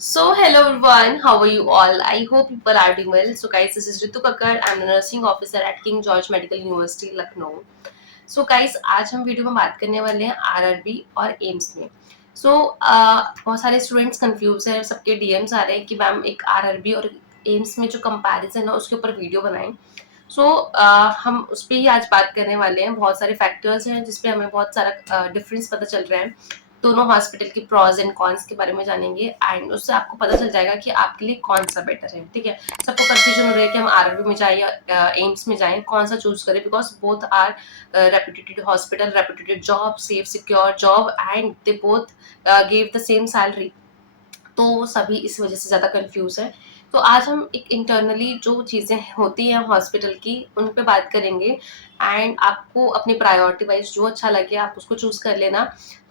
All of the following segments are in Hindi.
So hello everyone, how are you all? I hope people are doing well. So guys, this is Ritu Kakkar. I'm a nursing officer at King George Medical University, Lucknow. So guys, आज हम वीडियो में बात करने वाले हैं आरआरबी और एम्स में. So बहुत सारे स्टूडेंट्स कंफ्यूज हैं, सबके डीएम्स आ रहे हैं कि मैम एक आरआरबी और एम्स में जो कंपैरिजन है उसके ऊपर वीडियो बनाएं. सो हम उस पर ही आज बात करने वाले हैं. बहुत सारे फैक्टर्स हैं जिसपे हमें बहुत सारा डिफरेंस पता चल रहा है. दोनों हॉस्पिटल के प्रॉज एंड कॉन्स के बारे में जानेंगे एंड उससे आपको पता चल जाएगा कि आपके लिए कौन सा बेटर है. ठीक है, सबको कंफ्यूजन हो रहा है कि हम आरआरबी में जाएं या एम्स में जाएं, कौन सा चूज करें, because both are reputed hospital, reputed job, safe secure job and they both give the same salary. तो सभी इस वजह से ज़्यादा कंफ्यूज है. तो आज हम एक इंटरनली जो चीज़ें होती हैं हॉस्पिटल की उन पे बात करेंगे एंड आपको अपनी प्रायोरिटी वाइज जो अच्छा लगे आप उसको चूज कर लेना.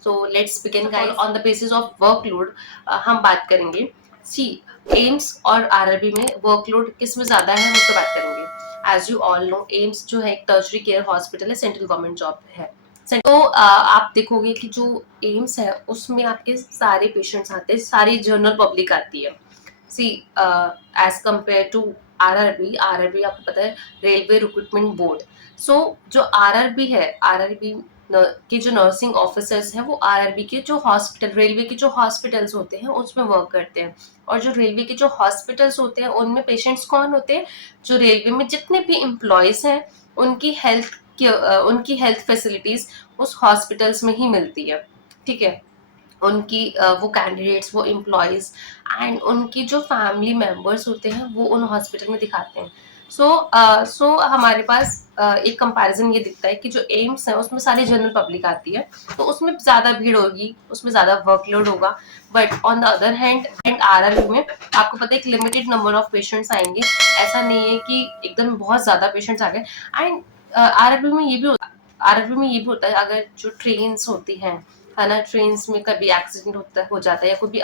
So let's begin guys. On the basis of workload हम बात करेंगे. सी, एम्स और आरआरबी में वर्कलोड किस में ज़्यादा है हम उस पर बात करेंगे. As you all know, AIIMS जो है एक टर्शरी केयर हॉस्पिटल है, सेंट्रल गवर्नमेंट जॉब है. तो आप देखोगे कि जो एम्स है उसमें आपके सारे पेशेंट्स आते हैं, सारी जनरल पब्लिक आती है. See, as compare to RRB, RRB आपको पता है रेलवे रिक्रूटमेंट बोर्ड. सो जो आरआरबी है, आरआरबी के जो नर्सिंग ऑफिसर्स हैं वो आरआरबी के जो हॉस्पिटल, रेलवे के जो हॉस्पिटल्स होते हैं उसमें वर्क करते हैं. और जो रेलवे के जो हॉस्पिटल्स होते हैं उनमें पेशेंट्स कौन होते हैं, जो रेलवे में जितने भी एम्प्लॉयज हैं उनकी उनकी हेल्थ फैसिलिटीज उस हॉस्पिटल्स में ही मिलती है. ठीक है, उनकी वो कैंडिडेट्स, वो एम्प्लॉयज एंड उनकी जो फैमिली मेंबर्स होते हैं वो उन हॉस्पिटल में दिखाते हैं. सो हमारे पास एक कंपैरिजन ये दिखता है कि जो एम्स है उसमें सारी जनरल पब्लिक आती है तो उसमें ज़्यादा भीड़ होगी, उसमें ज़्यादा वर्कलोड होगा. But on the other hand and RRB में आपको पता है एक लिमिटेड नंबर ऑफ पेशेंट्स आएंगे. ऐसा नहीं है कि एकदम बहुत ज़्यादा पेशेंट्स आ गए. एंड आरआरबी में ये भी आरआरबी में ये भी होता है, अगर जो ट्रेन्स होती हैं, है ना, ट्रेन्स में कभी एक्सीडेंट हो जाता है या कोई भी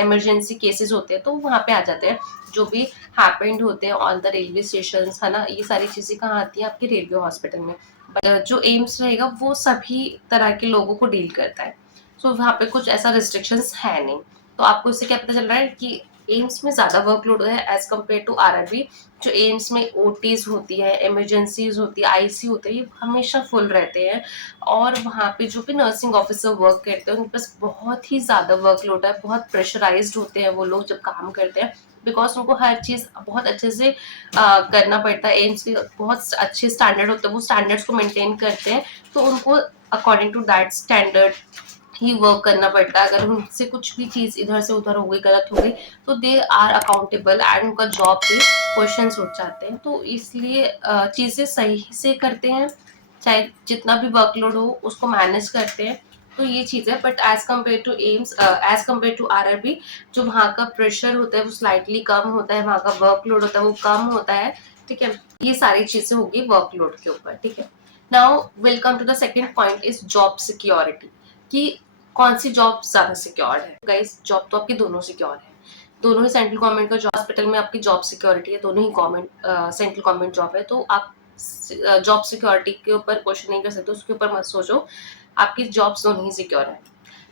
इमरजेंसी केसेस होते हैं तो वहाँ पे आ जाते हैं. जो भी हैपेंड होते हैं ऑन द रेलवे स्टेशन, है ना, ये सारी चीज़ें कहाँ आती हैं, आपके रेलवे हॉस्पिटल में. बट जो एम्स रहेगा वो सभी तरह के लोगों को डील करता है. सो वहाँ पे कुछ ऐसा रिस्ट्रिक्शंस है नहीं. तो आपको इससे क्या पता चल रहा है कि एम्स में ज़्यादा वर्कलोड है एज कम्पेयर टू आरआरबी. जो एम्स में ओटीज होती है, इमरजेंसीज होती है, आईसीयू होते हैं, ये हमेशा फुल रहते हैं. और वहाँ पे जो भी नर्सिंग ऑफिसर वर्क करते हैं उनके पास बहुत ही ज़्यादा वर्कलोड है, बहुत प्रेशराइज्ड होते हैं वो लोग जब काम करते हैं, बिकॉज उनको हर चीज़ बहुत अच्छे से करना पड़ता है. एम्स के बहुत अच्छे स्टैंडर्ड होते हैं, वो स्टैंडर्ड्स को मेंटेन करते हैं. तो उनको अकॉर्डिंग टू दैट स्टैंडर्ड ही वर्क करना पड़ता है. अगर उनसे कुछ भी चीज़ इधर से उधर हो गई, गलत हो गई, तो दे आर अकाउंटेबल एंड उनका जॉब पे क्वेश्चंस उठ जाते हैं. तो इसलिए चीज़ें सही से करते हैं, चाहे जितना भी वर्कलोड हो उसको मैनेज करते हैं. तो ये चीज़ है. But as compare to AIIMS, as compare to RRB, जो वहाँ का प्रेशर होता है वो स्लाइटली कम होता है, वहाँ का वर्कलोड होता है वो कम होता है. ठीक है, ये सारी चीज़ें होगी वर्कलोड के ऊपर. ठीक है, now will come to the second point is job security. कि कौन सी जॉब ज्यादा सिक्योर है. गाइस, जॉब तो आपकी दोनों सिक्योर है. दोनों ही सेंट्रल गवर्नमेंट का जॉब, हॉस्पिटल में आपकी जॉब सिक्योरिटी है, दोनों ही गवर्नमेंट सेंट्रल गवर्नमेंट जॉब है. तो आप जॉब सिक्योरिटी के ऊपर क्वेश्चन नहीं कर सकते, उसके ऊपर मत सोचो, आपकी जॉब्स दोनों ही सिक्योर है.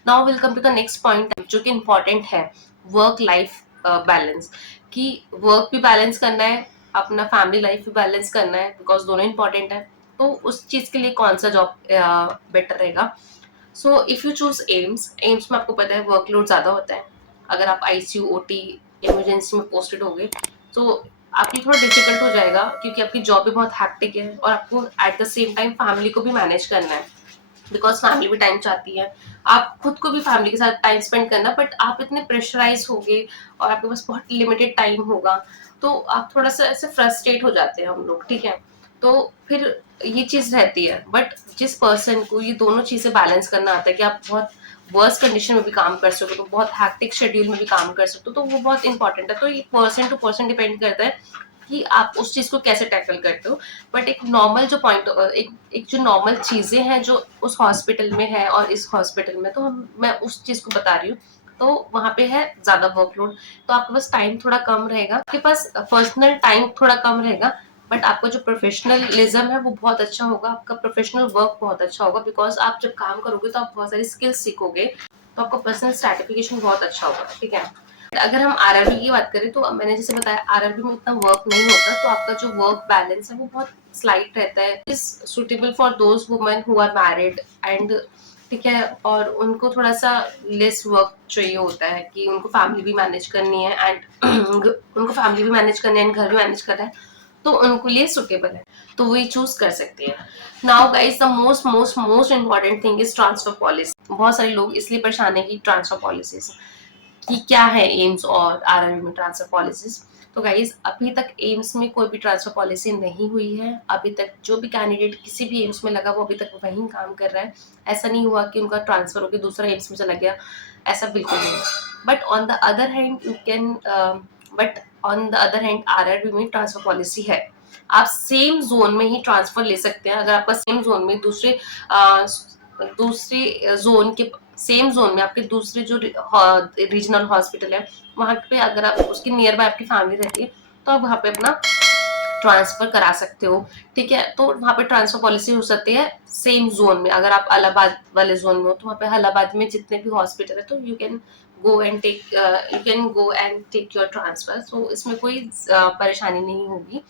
Now will come to the next point जो कि इम्पोर्टेंट है, वर्क लाइफ बैलेंस. कि वर्क भी बैलेंस करना है, अपना फैमिली लाइफ भी बैलेंस करना है, बिकॉज दोनों इंपॉर्टेंट है. तो उस चीज के लिए कौन सा जॉब बेटर रहेगा. So if you choose AIIMS, AIIMS में आपको पता है वर्कलोड ज्यादा होता है. अगर आप आईसीयू, ओटी, इमरजेंसी में पोस्टेड हो गए तो आपके लिए थोड़ा डिफिकल्ट हो जाएगा, क्योंकि आपकी जॉब भी बहुत हैक्टिक है और आपको at the same time family को भी मैनेज करना है, बिकॉज फैमिली भी टाइम चाहती है. आप खुद को भी फैमिली के साथ टाइम स्पेंड करना, बट आप इतने प्रेशराइज होगे और आपके पास बहुत लिमिटेड टाइम होगा, तो आप थोड़ा सा ऐसे फ्रस्ट्रेट हो जाते हैं हम लोग. ठीक है, तो फिर ये चीज रहती है. बट जिस पर्सन को ये दोनों चीजें बैलेंस करना आता है कि आप बहुत वर्स्ट कंडीशन में भी काम कर सकते हो, बहुत हैक्टिक शेड्यूल में भी काम कर सकते हो, तो वो बहुत इंपॉर्टेंट है. तो ये पर्सन टू पर्सन डिपेंड करता है कि आप उस चीज को कैसे टैकल करते हो. बट एक नॉर्मल जो पॉइंट, एक जो नॉर्मल चीजें हैं जो उस हॉस्पिटल में है और इस हॉस्पिटल में, तो मैं उस चीज को बता रही हूँ. तो वहां पे है ज्यादा वर्कलोड, तो आपके पास टाइम थोड़ा कम रहेगा, आपके पास पर्सनल टाइम थोड़ा कम रहेगा. बट आपका जो प्रोफेशनलिज्म है वो बहुत अच्छा होगा, आपका प्रोफेशनल वर्क बहुत अच्छा होगा, बिकॉज आप जब काम करोगे तो आप बहुत सारी स्किल्स सीखोगे, तो आपका पर्सनल सर्टिफिकेशन बहुत अच्छा होगा. ठीक है, अगर हम आरआरबी की बात करें तो मैंने जैसे बताया आरआरबी में उतना वर्क नहीं होता, तो आपका जो वर्क बैलेंस है वो बहुत स्लाइट रहता है। Is suitable for those women who are married and ठीक है, और उनको थोड़ा सा लेस वर्क चाहिए होता है कि उनको फैमिली भी मैनेज करनी है एंड उनको फैमिली भी मैनेज करनी है एंड घर भी मैनेज करना है, तो उनको लिए सुटेबल है, तो वही चूज कर सकते हैं। Now guys the most most most important thing is transfer policy. बहुत सारे लोग इसलिए परेशान है कि ट्रांसफर पॉलिसीज कि क्या है एम्स और आरआरबी में ट्रांसफर पॉलिसीज। तो गाइज अभी तक एम्स में कोई भी ट्रांसफर पॉलिसी नहीं हुई है। अभी तक जो भी कैंडिडेट किसी भी एम्स में लगा वो अभी तक वहीं काम कर रहा है। ऐसा नहीं हुआ कि उनका ट्रांसफर होकर दूसरा एम्स में चला गया, ऐसा बिल्कुल नहीं। But on the other hand you can but on the other hand RRB में ट्रांसफर पॉलिसी है। आप सेम जोन में ही ट्रांसफर ले सकते हैं। अगर आपका सेम जोन में दूसरे जोन के सेम जोन में आपके दूसरे जो रीजनल हॉस्पिटल है वहां पे अगर आप उसके नियर बाय आपकी फैमिली रहती है तो आप वहां पे अपना ट्रांसफर करा सकते हो। ठीक है, तो वहां पे ट्रांसफर पॉलिसी हो सकती है सेम जोन में। अगर आप इलाहाबाद वाले जोन में हो तो वहां पे इलाहाबाद में जितने भी हॉस्पिटल है तो you can go and take your transfer. तो इसमें कोई परेशानी नहीं होगी।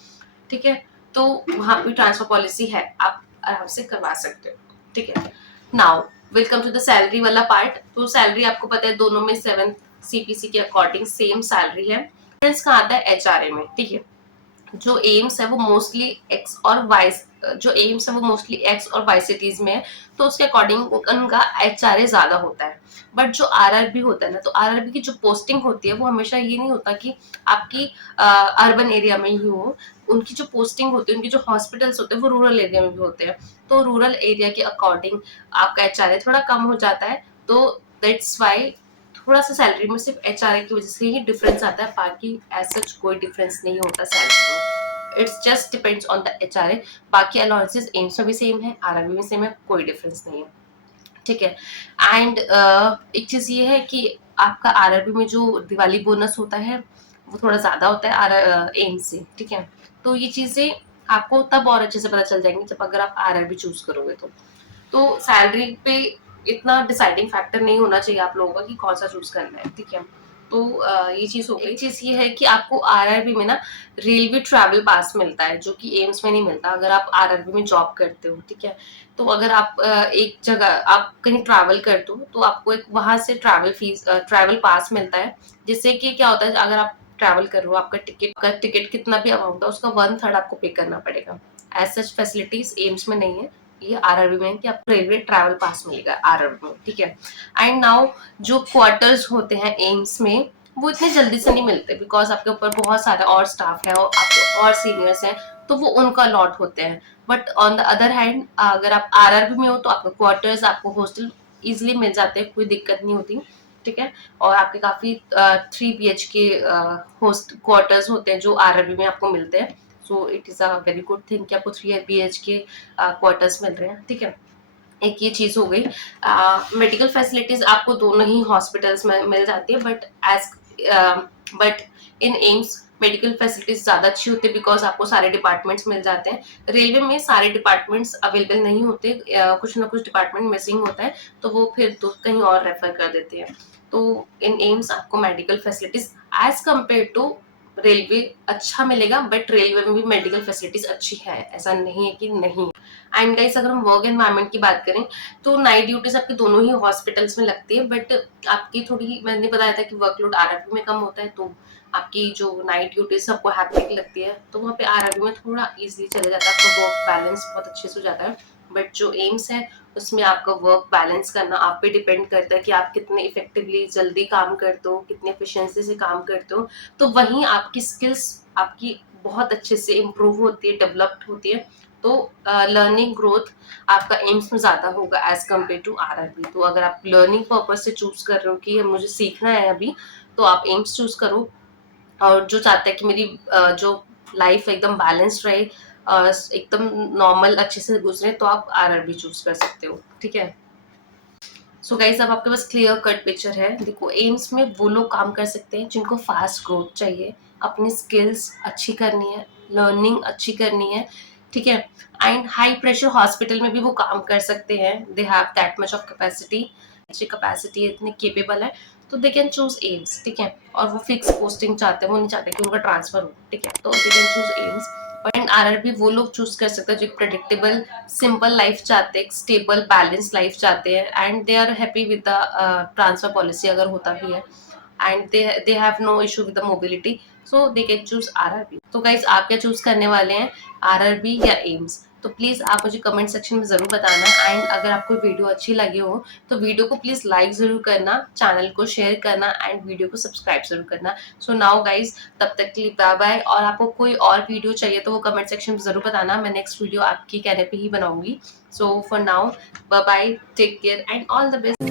ठीक है, तो वहां पे ट्रांसफर पॉलिसी है, आप आराम से करवा सकते हो। ठीक है, now welcome to the salary वाला पार्ट। तो सैलरी आपको पता है दोनों में 7th सीपीसी के अकॉर्डिंग सेम सैलरी है। डिफरेंस कहाँ आता है एचआरए में। ठीक है, जो एम्स है वो मोस्टली एक्स और वाई जो एम्स है वो मोस्टली एक्स और वाई सिटीज में है, तो उसके अकॉर्डिंग उनका एचआरए ज्यादा होता है। बट जो आरआरबी होता है ना, तो आरआरबी की जो पोस्टिंग होती है वो हमेशा ये नहीं होता कि आपकी अर्बन एरिया में ही हो। उनकी जो पोस्टिंग होती है, उनकी जो हॉस्पिटल्स होते हैं वो रूरल एरिया में भी होते हैं। तो रूरल एरिया के अकॉर्डिंग आपका एचआरए थोड़ा कम हो जाता है। तो दैट्स वाई थोड़ा सा सैलरी में सिर्फ एचआरए की वजह से ही डिफरेंस आता है, बाकी एज सच कोई डिफरेंस नहीं होता सैलरी में। It's just depends on the HRA. बाकी अलाउंसेस एम्स में भी सेम है, आरआरबी में सेम है, कोई डिफरेंस नहीं है। ठीक है, एंड एक चीज ये है कि आपका आरआरबी में जो दिवाली बोनस होता है वो थोड़ा ज्यादा होता है आर एम्स से। ठीक है, तो ये चीजें आपको तब और अच्छे से पता चल जाएंगी जब अगर आप आरआरबी चूज करोगे तो सैलरी पे इतना डिसाइडिंग फैक्टर नहीं होना चाहिए आप लोगों का कि कौन सा चूज करना है। ठीक है, तो ये चीज हो गई। एक चीज ये है कि आपको आरआरबी में ना रेलवे ट्रैवल पास मिलता है जो कि एम्स में नहीं मिलता अगर आप आरआरबी में जॉब करते हो। ठीक है, तो अगर आप एक जगह आप कहीं ट्रैवल करते हो तो आपको एक वहां से ट्रैवल पास मिलता है, जिससे कि क्या होता है अगर आप ट्रैवल कर रहे हो आपका टिकट कितना भी अमाउंट है उसका 1/3 आपको पे करना पड़ेगा। एज सच फैसिलिटीज एम्स में नहीं है, ये आरआरबी में कि आपको रेलवे ट्रैवल पास मिलेगा आरआरबी में। ठीक है, एंड नाउ जो क्वार्टर्स होते हैं एम्स में वो इतने जल्दी से नहीं मिलते बिकॉज आपके ऊपर बहुत सारा और स्टाफ है और आपके और सीनियर्स हैं, तो वो उनका अलॉट होते हैं। But on the other hand अगर आप आरआरबी में हो तो आपको क्वार्टर्स आपको हॉस्टल इजिली मिल जाते हैं, कोई दिक्कत नहीं होती। ठीक है, और आपके काफी 3 BH के होस्ट क्वार्टर्स होते हैं जो आरआरबी में आपको मिलते हैं। So it is a very good thing कि आपको 3 BH के क्वार्टर्स मिल रहे हैं। ठीक है, एक ये चीज हो गई। मेडिकल फैसिलिटीज आपको दोनों ही हॉस्पिटल्स में मिल जाती है, but in AIIMS medical facilities ज्यादा अच्छी होती है बिकॉज आपको सारे डिपार्टमेंट्स मिल जाते हैं। रेलवे में सारे डिपार्टमेंट्स अवेलेबल नहीं होते, कुछ ना कुछ डिपार्टमेंट मिसिंग होता है, तो वो फिर तो कहीं और रेफर कर देते हैं। तो इन एम्स आपको medical facilities as compare to railway अच्छा मिलेगा, बट रेलवे में भी मेडिकल फैसिलिटीज अच्छी है, ऐसा नहीं है कि नहीं। एंड गाइस अगर हम वर्क एनवायरनमेंट की बात करें तो नाइट ड्यूटीज आपकी दोनों ही हॉस्पिटल्स में लगती है, बट आपकी थोड़ी मैंने बताया था कि वर्कलोड आरआरबी में कम होता है, तो आपकी जो नाइट ड्यूटीज सबको हैक्टिक लगती है, तो वहाँ पे आरआरबी में थोड़ा इजीली चले जाता है, आपका वर्क बैलेंस बहुत अच्छे से हो जाता है। बट जो एम्स है उसमें आपका वर्क बैलेंस करना आप पे डिपेंड करता है कि आप कितने इफेक्टिवली जल्दी काम करते हो, कितने एफिशिएंसी से काम करते हो, तो वहीं आपकी स्किल्स आपकी बहुत अच्छे से इम्प्रूव होती है, डेवलप्ड होती है। तो लर्निंग ग्रोथ आपका एम्स में ज्यादा होगा एज कम्पेयर टू आरआरबी। तो अगर आप लर्निंग पर्पज से चूज कर रहे हो कि मुझे सीखना है अभी, तो आप एम्स चूज करो। और जो चाहता है कि मेरी जो लाइफ एकदम बैलेंस्ड रहे, एकदम नॉर्मल अच्छे से गुजरे, तो आप आरआरबी चूज कर सकते हो। ठीक है, सो गाइस अब आपके पास क्लियर कट पिक्चर है। देखो एम्स में वो लोग काम कर सकते हैं जिनको फास्ट ग्रोथ चाहिए, अपनी स्किल्स अच्छी करनी है, लर्निंग अच्छी करनी है। ठीक है, एंड हाई प्रेशर हॉस्पिटल में भी वो काम कर सकते हैं, they have that much of capacity, अच्छी कैपेसिटी इतने केपेबल है, तो दे कैन चूज एम्स, ठीक है। और वो फिक्स पोस्टिंग चाहते हैं, वो नहीं चाहते कि उनका ट्रांसफर हो, ठीक है। तो दे can choose AIIMS. But in RRB वो लोग चूज कर सकते हैं जो एक प्रेडिक्टेबल सिंपल लाइफ चाहते हैं, स्टेबल बैलेंस लाइफ चाहते हैं, and they are happy with the transfer policy अगर होता भी है, and they have no issue with the mobility, so they can choose RRB. तो गाइज आप क्या चूज करने वाले हैं, आरआरबी या एम्स? तो प्लीज आप मुझे कमेंट सेक्शन में जरूर बताना। एंड अगर आपको वीडियो अच्छी लगी हो तो वीडियो को प्लीज लाइक जरूर करना, चैनल को शेयर करना, एंड वीडियो को सब्सक्राइब जरूर करना। सो नाउ गाइज, तब तक के लिए बाय बाय। और आपको कोई और वीडियो चाहिए तो वो कमेंट सेक्शन में जरूर बताना, मैं नेक्स्ट वीडियो आपकी कहने पे ही बनाऊंगी। So for now, bye bye, take care and all the best.